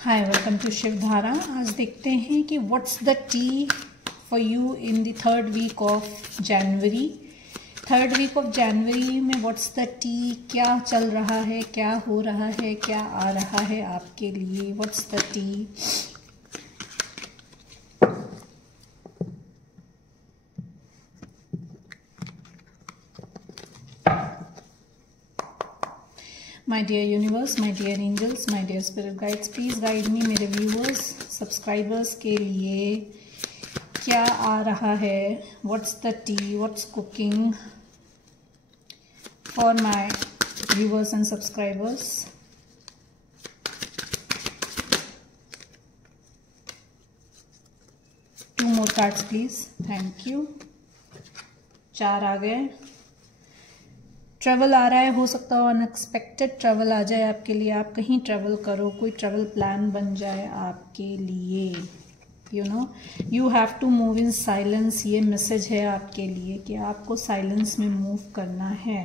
Hi, welcome to Shivdhara. आज देखते हैं कि what's the tea for you in the third week of January. Third week of January में what's the T, क्या चल रहा है, क्या हो रहा है, क्या आ रहा है आपके लिए। What's the tea. My dear universe, my dear angels, my dear spirit guides, please guide me. मेरे व्यूअर्स, सब्सक्राइबर्स के लिए क्या आ रहा है। What's the tea, what's cooking for my viewers and subscribers. Two more cards please, thank you. 4 आ गए। Travel आ रहा है, हो सकता हो अनएक्सपेक्टेड ट्रैवल आ जाए आपके लिए। आप कहीं ट्रैवल करो, कोई ट्रैवल प्लान बन जाए आपके लिए। You have to move in silence. ये मैसेज है आपके लिए कि आपको साइलेंस में मूव करना है।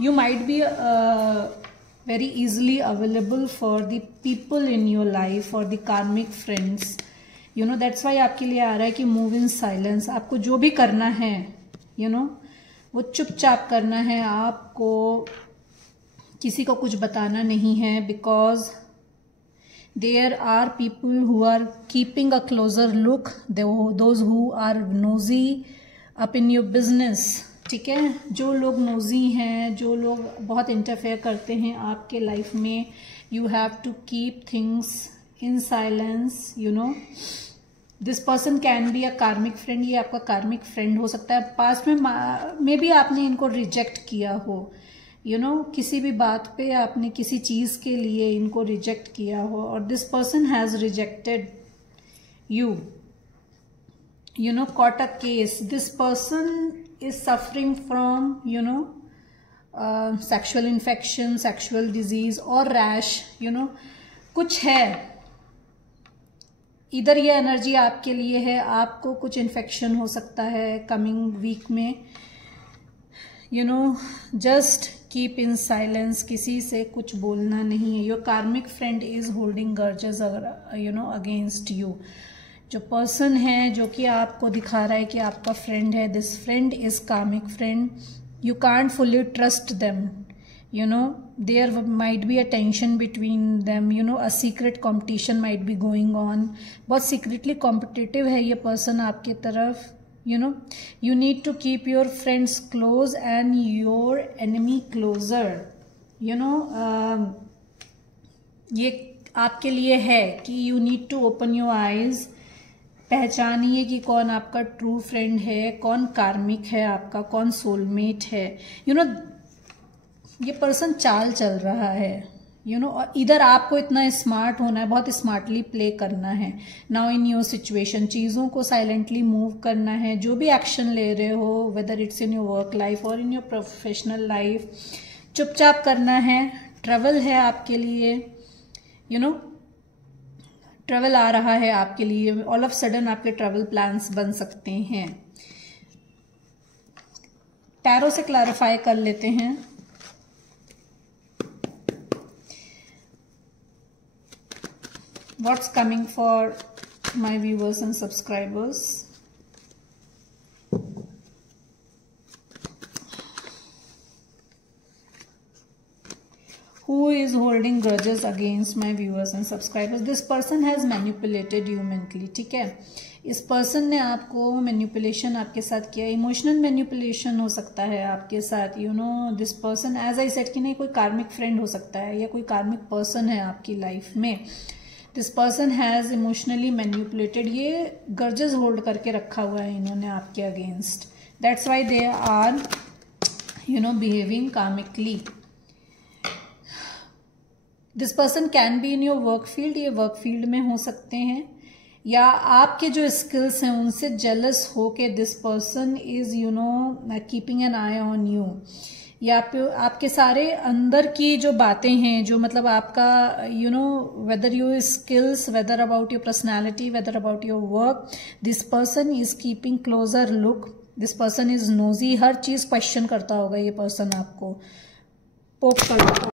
You might be very easily available for the people in your life, for the कार्मिक फ्रेंड्स। दैट्स वाई आपके लिए आ रहा है कि मूव इन साइलेंस। आपको जो भी करना है वो चुपचाप करना है। आपको किसी को कुछ बताना नहीं है, because there are people who are keeping a closer look, those who are nosy up in your business. ठीक है, जो लोग नोजी हैं, जो लोग बहुत इंटरफेयर करते हैं आपके लाइफ में, you have to keep things in silence. This person can be a karmic friend. ये आपका कार्मिक फ्रेंड हो सकता है। पास्ट में भी आपने इनको रिजेक्ट किया हो। किसी भी बात पे आपने किसी चीज के लिए इनको रिजेक्ट किया हो, और this person has rejected you. Caught a case. This person is suffering from sexual infection, sexual disease और रैश। कुछ है, इधर ये एनर्जी आपके लिए है। आपको कुछ इन्फेक्शन हो सकता है कमिंग वीक में। Just keep in silence. किसी से कुछ बोलना नहीं है। योर कार्मिक friend is holding grudges against you. जो पर्सन है जो कि आपको दिखा रहा है कि आपका फ्रेंड है, दिस फ्रेंड इज कार्मिक friend. You can't fully trust them. there might be a tension between them, a secret competition might be going on. बहुत secretly competitive है ये person आपके तरफ। you need to keep your friends close and your enemy closer. ये आपके लिए है कि you need to open your eyes। पहचानिए कि कौन आपका ट्रू फ्रेंड है, कौन कार्मिक है आपका, कौन सोलमेट है। ये पर्सन चाल चल रहा है, और इधर आपको इतना स्मार्ट होना है, बहुत स्मार्टली प्ले करना है। नाउ इन योर सिचुएशन, चीज़ों को साइलेंटली मूव करना है। जो भी एक्शन ले रहे हो, whether it's in your work life और इन योर प्रोफेशनल लाइफ, चुपचाप करना है। ट्रैवल है आपके लिए, ट्रैवल आ रहा है आपके लिए। ऑल ऑफ सडन आपके ट्रैवल प्लान्स बन सकते हैं। टैरो से क्लैरिफाई कर लेते हैं। What's coming for my viewers and subscribers? Who is holding grudges against my viewers and subscribers? This person has manipulated you mentally. ठीक है, इस पर्सन ने आपको मैनिपुलेशन आपके साथ किया। इमोशनल मैनिपुलेशन हो सकता है आपके साथ। This person, as I said, कि नहीं, कोई कार्मिक फ्रेंड हो सकता है या कोई कार्मिक पर्सन है आपकी लाइफ में। This person has emotionally manipulated. ये गर्जेस होल्ड करके रखा हुआ है इन्होंने आपके against. That's why they are behaving karmically. This person can be in your work field. ये वर्क फील्ड में हो सकते हैं, या आपके जो स्किल्स हैं उनसे जेलस हो के this person is keeping an I on you. या आपके सारे अंदर की जो बातें हैं, जो मतलब आपका whether your skills, whether about your personality, whether about your work, this person is keeping closer look. This person is nosy. हर चीज क्वेश्चन करता होगा ये पर्सन आपको। पोक कर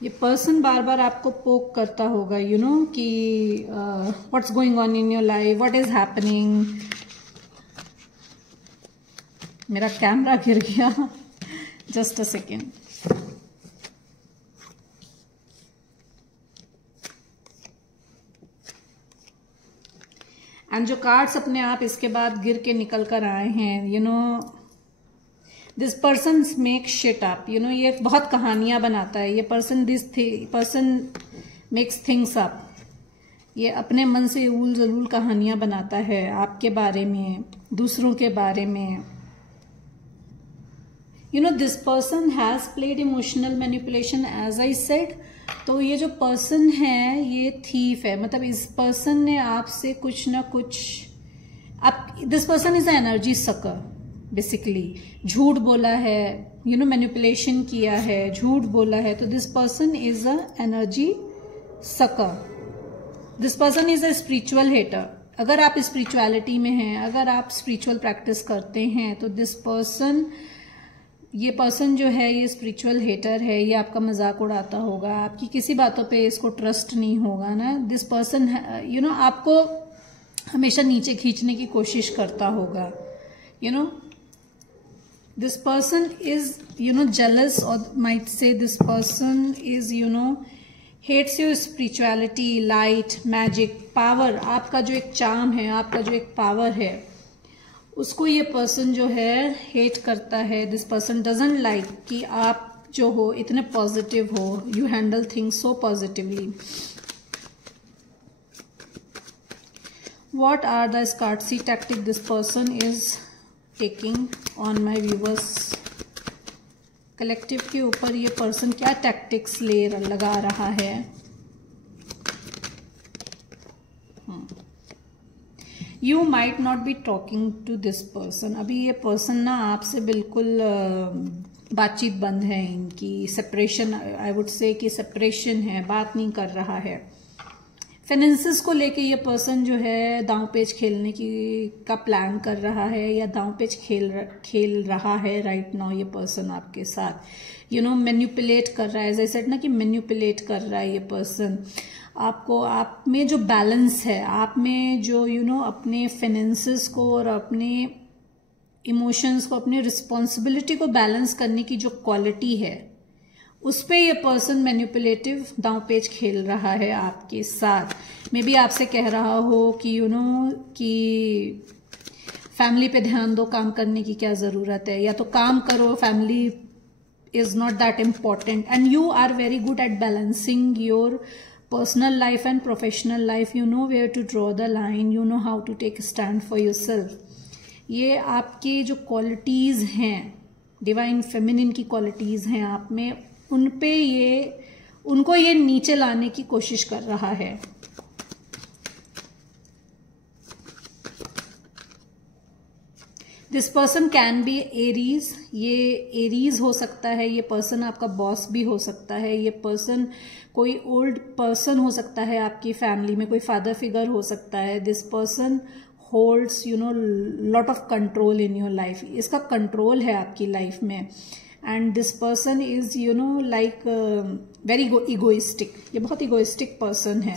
ये पर्सन बार बार आपको पोक करता होगा, यू नो, कि what's going on in your life, what is happening. मेरा कैमरा गिर गया, जस्ट अ सेकेंड। एंड जो कार्ड्स अपने आप इसके बाद गिर के निकल कर आए हैं, you know, this person make shit up, you know, ये बहुत कहानियां बनाता है ये person. Person makes things up, ये अपने मन से उल जलूल कहानियां बनाता है आपके बारे में, दूसरों के बारे में। You know, this person has played emotional manipulation as I said. तो ये जो पर्सन है ये थीफ है, मतलब इस पर्सन ने आपसे कुछ ना कुछ, this person is a energy sucker basically. झूठ बोला है, यू नो, मैनिपुलेशन किया है, झूठ बोला है, तो this person is a energy sucker. This person is a spiritual hater. अगर आप स्पिरिचुअलिटी में हैं, अगर आप स्पिरिचुअल प्रैक्टिस करते हैं, तो दिस पर्सन, ये पर्सन जो है ये स्पिरिचुअल हेटर है, ये आपका मजाक उड़ाता होगा, आपकी किसी बातों पे इसको ट्रस्ट नहीं होगा ना। दिस पर्सन, यू नो, आपको हमेशा नीचे खींचने की कोशिश करता होगा, you know. This person is, you know, jealous, और might say this person is, you know, hates your spirituality, light, magic, power। आपका जो एक चार्म है, आपका जो एक पावर है, उसको ये पर्सन जो है हेट करता है। दिस पर्सन डजंट लाइक कि आप जो हो इतने पॉजिटिव हो, you handle things so positively. What are the scarcity tactic this person is taking on my viewers. Collective के ऊपर ये पर्सन क्या टैक्टिक्स लगा रहा है। You might not be talking to this person. अभी ये पर्सन ना आपसे बिल्कुल बातचीत बंद है इनकी, सेपरेशन, आई वुड से कि सेपरेशन है, बात नहीं कर रहा है। फाइनेंसेस को लेके ये पर्सन जो है दांव पेच खेलने का प्लान कर रहा है, या दांव पेच खेल रहा है राइट नाउ ये पर्सन आपके साथ, यू नो, मैनिपुलेट कर रहा है। एज आई सेड ना कि मैनिपुलेट कर रहा है ये पर्सन आपको। आप में जो बैलेंस है, आप में जो, यू नो, अपने फाइनेंसेस को और अपने इमोशंस को, अपनी रिस्पॉन्सिबिलिटी को बैलेंस करने की जो क्वालिटी है, उस पे ये पर्सन मैनिपुलेटिव दांव पेच खेल रहा है आपके साथ। मे बी आपसे कह रहा हो कि, यू नो, कि फैमिली पे ध्यान दो, काम करने की क्या जरूरत है, या तो काम करो, family is not that important. And you are very good at balancing your personal life and professional life. You know where to draw the line, you know how to take a stand for yourself. ये आपके जो qualities हैं, divine feminine की qualities हैं आप में, उन पे उनको ये नीचे लाने की कोशिश कर रहा है। This person can B Aries. ये एरीज हो सकता है, ये पर्सन आपका बॉस भी हो सकता है, ये पर्सन कोई ओल्ड पर्सन हो सकता है आपकी फैमिली में, कोई फादर फिगर हो सकता है। This person holds, you know, lot of control in your life. इसका कंट्रोल है आपकी लाइफ में। And this person is, you know, like very egoistic. ये बहुत इगोइस्टिक पर्सन है।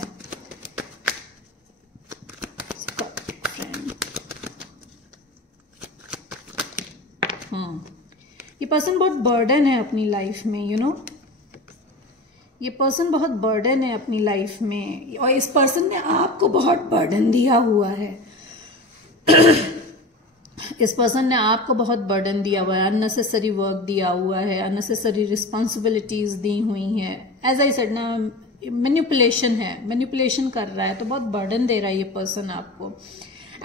ये पर्सन बहुत बर्डन है अपनी लाइफ में, यू नो, ये पर्सन बहुत बर्डन है अपनी लाइफ में, और इस पर्सन ने आपको बहुत बर्डन दिया हुआ है। इस पर्सन ने आपको बहुत बर्डन दिया हुआ है, अननेसेसरी वर्क दिया हुआ है, अननेसेसरी रिस्पॉन्सिबिलिटीज दी हुई हैं। एज आई सेड ना, मैनिपुलेशन है, मैनिपुलेशन कर रहा है, तो बहुत बर्डन दे रहा है ये पर्सन आपको।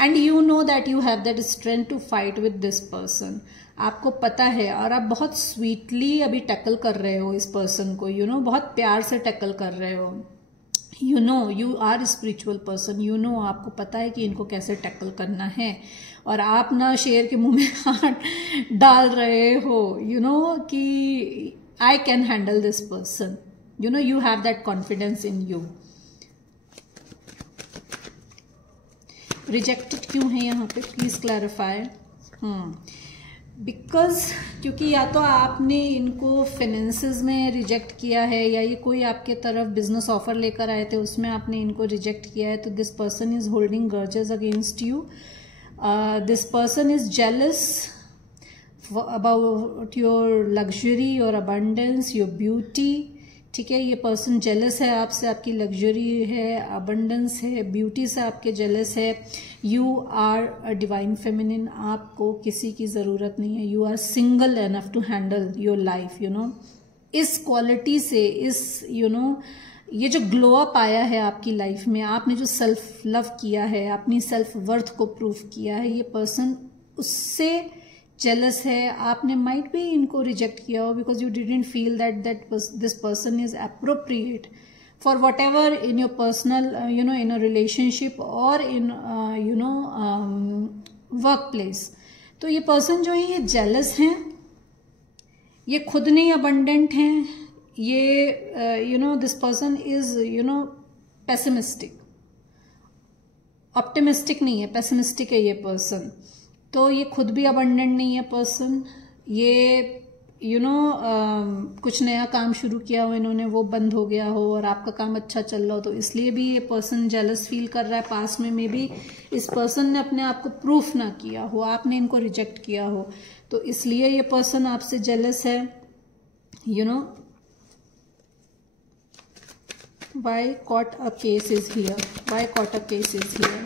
And you know that you have that strength to fight with this person. आपको पता है, और आप बहुत स्वीटली अभी टैकल कर रहे हो इस पर्सन को, यू नो, बहुत प्यार से टैकल कर रहे हो। You know, you are spiritual person, you know, आपको पता है कि इनको कैसे टैकल करना है, और आप ना शेर के मुंह में हाथ डाल रहे हो, यू नो, कि I can handle this person, you know, you have that confidence in you. Rejected क्यों है यहाँ पे, प्लीज क्लैरिफाई। बिकॉज क्योंकि या तो आपने इनको फाइनेंसेस में रिजेक्ट किया है, या ये कोई आपके तरफ बिजनेस ऑफर लेकर आए थे उसमें आपने इनको रिजेक्ट किया है, तो this person is holding grudges against you. This person is jealous about your luxury, your abundance, your beauty. ठीक है, ये पर्सन जेलस है आपसे, आपकी लग्जरी है, अबंडेंस है, ब्यूटी से आपके जेलस है. You are a divine feminine, आपको किसी की ज़रूरत नहीं है. You are single enough to handle your life. You know, इस क्वालिटी से, इस ये जो ग्लो अप आया है आपकी लाइफ में, आपने जो सेल्फ लव किया है, अपनी सेल्फ वर्थ को प्रूफ किया है, ये पर्सन उससे जेलस है. आपने माइट भी इनको रिजेक्ट किया हो because you didn't feel that this person is appropriate for what ever in your personal in a relationship और इन वर्क प्लेस. तो ये पर्सन जो है ये जेलस हैं, ये खुद नहीं अबंडेंट हैं, ये this person is pessimistic, optimistic नहीं है, पेसिमिस्टिक है ये पर्सन. तो ये खुद भी अबंडेंट नहीं है पर्सन. ये कुछ नया काम शुरू किया हो इन्होंने, वो बंद हो गया हो और आपका काम अच्छा चल रहा हो, तो इसलिए भी ये पर्सन जेलस फील कर रहा है. पास में भी इस पर्सन ने अपने आप को प्रूफ ना किया हो, आपने इनको रिजेक्ट किया हो, तो इसलिए ये पर्सन आपसे जेलस है. Why caught a case is here? Why caught a case is here?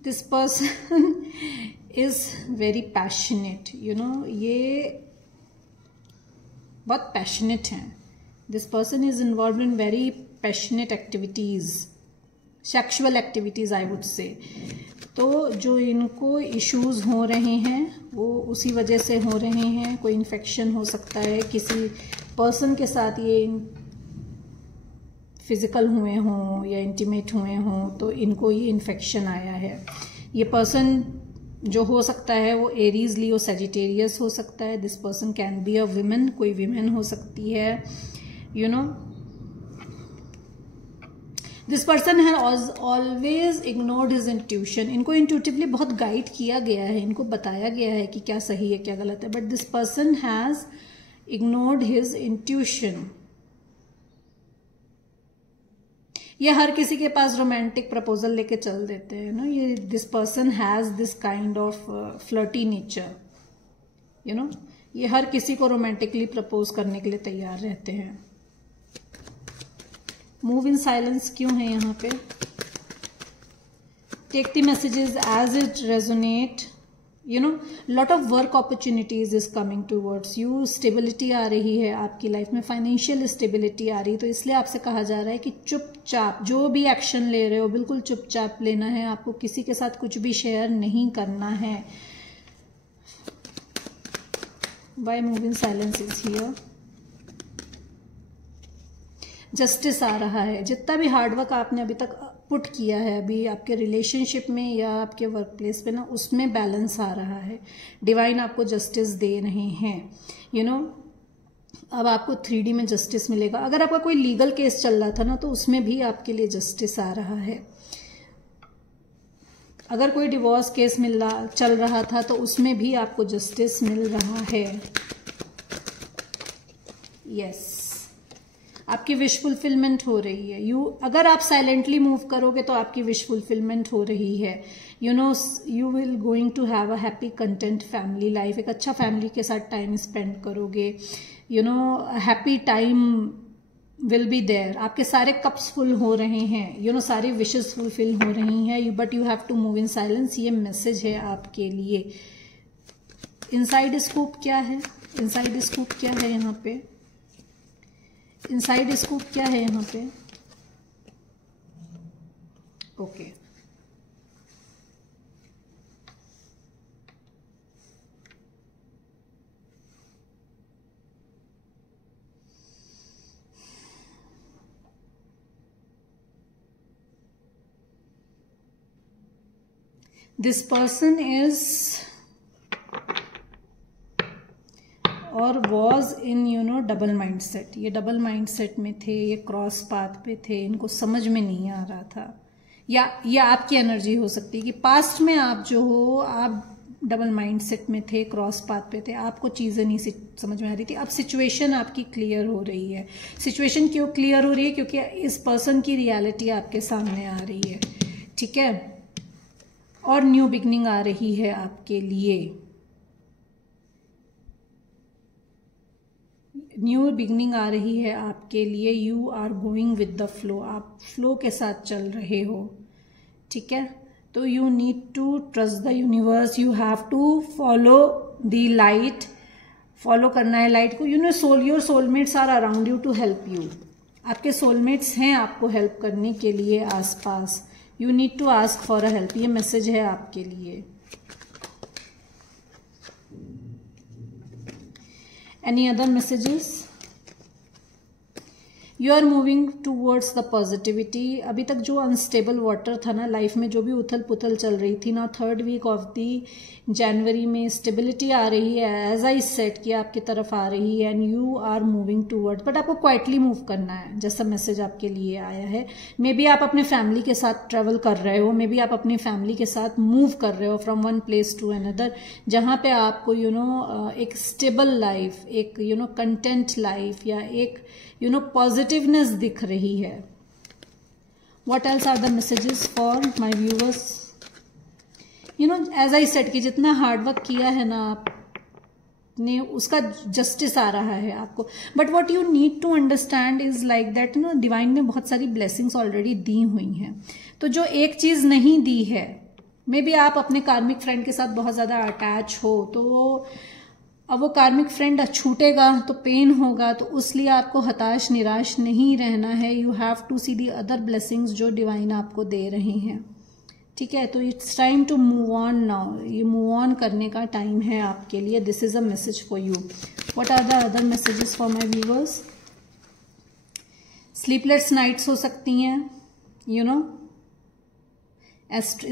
This person is very passionate. ये बहुत passionate हैं. This person is involved in very passionate activities, sexual activities I would say. तो जो इनको issues हो रहे हैं वो उसी वजह से हो रहे हैं. कोई इन्फेक्शन हो सकता है, किसी पर्सन के साथ ये फिजिकल हुए हों या इंटीमेट हुए हों तो इनको ये इन्फेक्शन आया है. ये पर्सन जो हो सकता है वो एरीज लियो सजिटेरियस हो सकता है. This person can be a women, कोई विमेन हो सकती है. This person has always ignored his intuition. इनको इंट्यूटिवली बहुत गाइड किया गया है, इनको बताया गया है कि क्या सही है क्या गलत है, but this person has ignored his intuition. ये हर किसी के पास रोमांटिक प्रपोजल लेके चल देते हैं ना. ये this person has this kind of flirty nature. ये हर किसी को रोमांटिकली प्रपोज करने के लिए तैयार रहते हैं. मूव इन साइलेंस क्यों है यहाँ पे? Take the messages as it resonate. Lot of work opportunities is coming towards you. Stability आ रही है आपकी लाइफ में, फाइनेंशियल स्टेबिलिटी आ रही है. तो इसलिए आपसे कहा जा रहा है कि चुपचाप जो भी एक्शन ले रहे हो बिल्कुल चुपचाप लेना है. आपको किसी के साथ कुछ भी शेयर नहीं करना है. Why move in silence is here? Justice आ रहा है. जितना भी हार्डवर्क आपने अभी तक पुट किया है अभी आपके रिलेशनशिप में या आपके वर्क प्लेस पे ना, उसमें बैलेंस आ रहा है. डिवाइन आपको जस्टिस दे रहे हैं. अब आपको 3D में जस्टिस मिलेगा. अगर आपका कोई लीगल केस चल रहा था ना तो उसमें भी आपके लिए जस्टिस आ रहा है. अगर कोई डिवोर्स केस चल रहा था तो उसमें भी आपको जस्टिस मिल रहा है. यस, आपकी विश फुलफिलमेंट हो रही है. अगर आप साइलेंटली मूव करोगे तो आपकी विश फुलफिलमेंट हो रही है. You will going to have a happy content family life. एक अच्छा फैमिली के साथ टाइम स्पेंड करोगे. Happy time will be there. आपके सारे कप्स फुल हो रहे हैं. सारी विशेस फुलफिल हो रही हैं. But you have to move in silence. ये मैसेज है आपके लिए. इनसाइड स्कूप क्या है? इनसाइड स्कूप क्या है यहाँ पे? इनसाइड स्कूप क्या है यहाँ पे? ओके, दिस पर्सन इज और was in double mind set. ये डबल माइंड सेट में थे, ये क्रॉस पाथ पे थे, इनको समझ में नहीं आ रहा था. या आपकी एनर्जी हो सकती है कि पास्ट में आप जो हो, आप डबल माइंड सेट में थे, क्रॉस पाथ पे थे, आपको चीज़ें नहीं समझ में आ रही थी। अब सिचुएशन आपकी क्लियर हो रही है। सिचुएशन क्यों क्लियर हो रही है? क्योंकि इस पर्सन की रियलिटी आपके सामने आ रही है, ठीक है, और न्यू बिगनिंग आ रही है आपके लिए। न्यू बिगनिंग आ रही है आपके लिए। You are going with the flow, आप फ्लो के साथ चल रहे हो, ठीक है। तो you need to trust the universe, you have to follow the light, follow करना है लाइट को। You know your soulmates are around you to help you, आपके सोलमेट्स हैं आपको हेल्प करने के लिए आसपास। You need to ask for a help, ये मैसेज है आपके लिए। Any other messages? You are moving towards the positivity। अभी तक जो अनस्टेबल वाटर था ना लाइफ में, जो भी उथल पुथल चल रही थी ना, 3rd वीक ऑफ दी जनवरी में स्टेबिलिटी आ रही है, एज आई सेट कि आपकी तरफ आ रही है। And you are moving toward, but आपको क्वाइटली मूव करना है, जैसा मैसेज आपके लिए आया है। मे बी आप अपने फैमिली के साथ ट्रेवल कर रहे हो, मे बी आप अपनी फैमिली के साथ मूव कर रहे हो from one place to another, जहाँ पे आपको एक स्टेबल लाइफ, एक कंटेंट लाइफ, या एक पॉजिटिवनेस दिख रही है। What else are the messages for my viewers? As I said कि जितना हार्डवर्क किया है ना आपने, उसका जस्टिस आ रहा है आपको। But what you need to understand is like that divine ने बहुत सारी ब्लेसिंग्स ऑलरेडी दी हुई हैं। तो जो एक चीज नहीं दी है, मे बी आप अपने कार्मिक फ्रेंड के साथ बहुत ज्यादा अटैच हो, तो अब वो कार्मिक फ्रेंड छूटेगा तो पेन होगा, तो उसलिए आपको हताश निराश नहीं रहना है। You have to see the other blessings जो डिवाइन आपको दे रहे हैं, ठीक है। तो it's time to move on now, ये मूव ऑन करने का टाइम है आपके लिए। This is a message for you. What are the other messages for my viewers? Sleepless nights हो सकती हैं,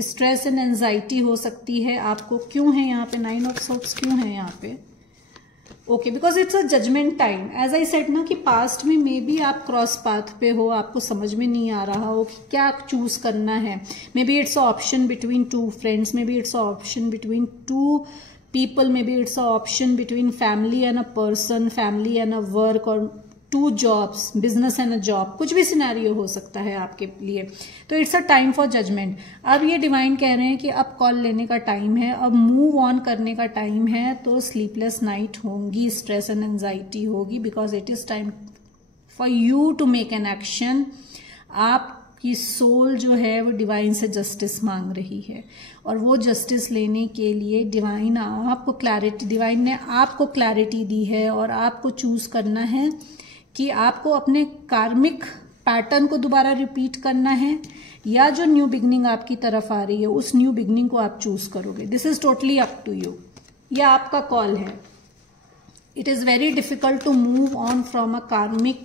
स्ट्रेस एंड एंजाइटी हो सकती है आपको। क्यों है यहाँ पे 9 ऑफ सोप्स, क्यों है यहाँ पे? Okay, because it's a judgement time. As I said ना कि पास्ट में मे बी आप क्रॉस पाथ पे हो, आपको समझ में नहीं आ रहा हो कि क्या चूज करना है। May be it's a option between 2 friends, may be it's a option between 2 people, maybe it's an option between family and a person, family and a work, और 2 jobs, business and a job, कुछ भी scenario हो सकता है आपके लिए। तो it's a time for judgement. अब ये डिवाइन कह रहे हैं कि अब कॉल लेने का टाइम है, अब मूव ऑन करने का टाइम है। तो स्लीपलेस नाइट होंगी, स्ट्रेस एंड एंजाइटी होगी, because it is time for you to make an action. आपकी सोल जो है वो डिवाइन से जस्टिस मांग रही है, और वो जस्टिस लेने के लिए डिवाइन आपको क्लैरिटी, डिवाइन ने आपको क्लैरिटी दी है, और आपको चूज करना है कि आपको अपने कार्मिक पैटर्न को दोबारा रिपीट करना है, या जो न्यू बिगनिंग आपकी तरफ आ रही है उस न्यू बिगनिंग को आप चूज करोगे। This is totally up to you, ये आपका कॉल है। It is very difficult to move on from a karmic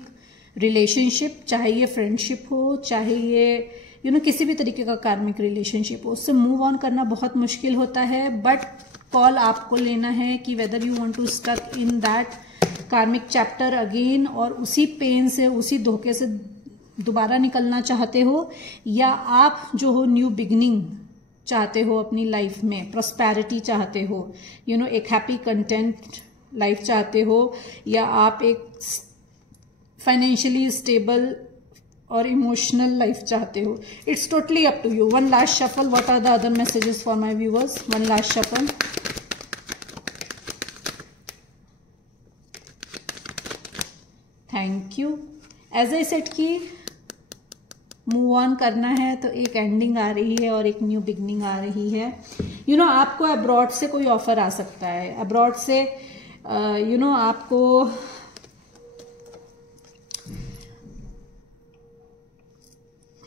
relationship, चाहे ये फ्रेंडशिप हो, चाहे ये किसी भी तरीके का कार्मिक रिलेशनशिप हो, उससे मूव ऑन करना बहुत मुश्किल होता है। बट कॉल आपको लेना है कि whether you want to stuck in that karmic chapter again, और उसी पेन से, उसी धोखे से दोबारा निकलना चाहते हो, या आप जो हो न्यू बिगनिंग चाहते हो अपनी लाइफ में, प्रॉस्पेरिटी चाहते हो, एक हैप्पी कंटेंट लाइफ चाहते हो, या आप एक फाइनेंशियली स्टेबल और इमोशनल लाइफ चाहते हो। It's totally up to you. One last shuffle. What are the other messages for my viewers? One last shuffle. Thank you. As I said कि move on करना है, तो एक एंडिंग आ रही है और एक न्यू बिगनिंग आ रही है। आपको अब्रॉड से कोई ऑफर आ सकता है, अब्रॉड से आपको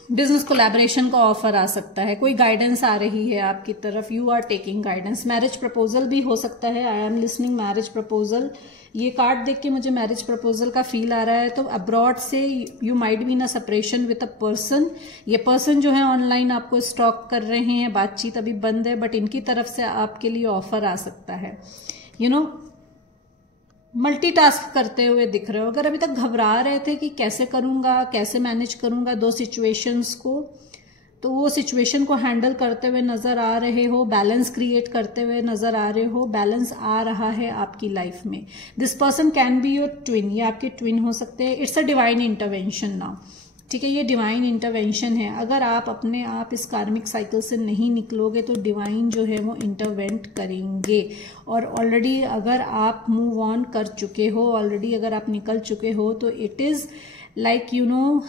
बिजनेस कोलैबोरेशन का ऑफर आ सकता है, कोई गाइडेंस आ रही है आपकी तरफ, you are taking guidance. Marriage proposal भी हो सकता है। I am listening marriage proposal. ये कार्ड देख के मुझे मैरिज प्रपोजल का फील आ रहा है। तो अब्रॉड से you might be in a separation with a person. ये पर्सन जो है ऑनलाइन आपको स्टॉक कर रहे हैं, बातचीत अभी बंद है, बट इनकी तरफ से आपके लिए ऑफर आ सकता है। मल्टीटास्क करते हुए दिख रहे हो। अगर अभी तक घबरा रहे थे कि कैसे करूंगा, कैसे मैनेज करूंगा 2 सिचुएशंस को, तो वो सिचुएशन को हैंडल करते हुए नजर आ रहे हो, बैलेंस क्रिएट करते हुए नजर आ रहे हो, बैलेंस आ रहा है आपकी लाइफ में। This person can be your twin, ये आपके ट्विन हो सकते हैं। It's a divine intervention now, ठीक है, ये डिवाइन इंटरवेंशन है। अगर आप अपने आप इस कार्मिक साइकिल से नहीं निकलोगे तो डिवाइन जो है वो इंटरवेंट करेंगे। और ऑलरेडी अगर आप मूव ऑन कर चुके हो, ऑलरेडी अगर आप निकल चुके हो, तो it is like you know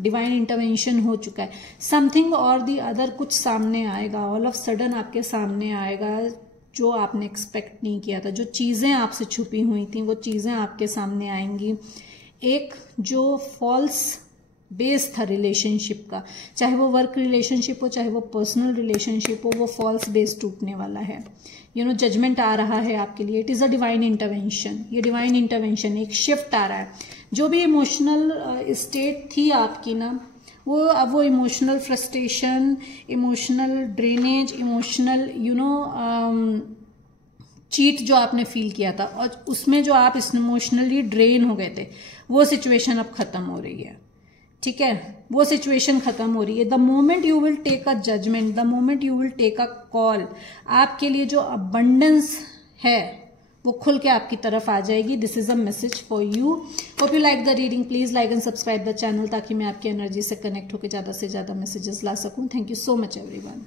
divine intervention हो चुका है। समथिंग और दी अदर कुछ सामने आएगा, ऑल ऑफ सडन आपके सामने आएगा जो आपने एक्सपेक्ट नहीं किया था। जो चीजें आपसे छुपी हुई थी वो चीजें आपके सामने आएंगी। एक जो फॉल्स बेस था रिलेशनशिप का, चाहे वो वर्क रिलेशनशिप हो चाहे वो पर्सनल रिलेशनशिप हो, वो फॉल्स बेस टूटने वाला है। यू नो जजमेंट आ रहा है आपके लिए। It is a divine intervention, ये डिवाइन इंटरवेंशन, एक शिफ्ट आ रहा है। जो भी इमोशनल स्टेट थी आपकी ना, वो अब वो emotional frustration, emotional drainage, emotional you know cheat जो आपने फील किया था और उसमें जो आप इमोशनली ड्रेन हो गए थे, वो सिचुएशन अब खत्म हो रही है, ठीक है, वो सिचुएशन खत्म हो रही है। The moment you will take a judgement, the moment you will take a call, आपके लिए जो अबंडेंस है वो खुल के आपकी तरफ आ जाएगी। This is a message for you. Hope you like the reading. Please like and subscribe the channel ताकि मैं आपकी एनर्जी से कनेक्ट होकर ज्यादा से ज्यादा मैसेजेस ला सकूं। Thank you so much everyone.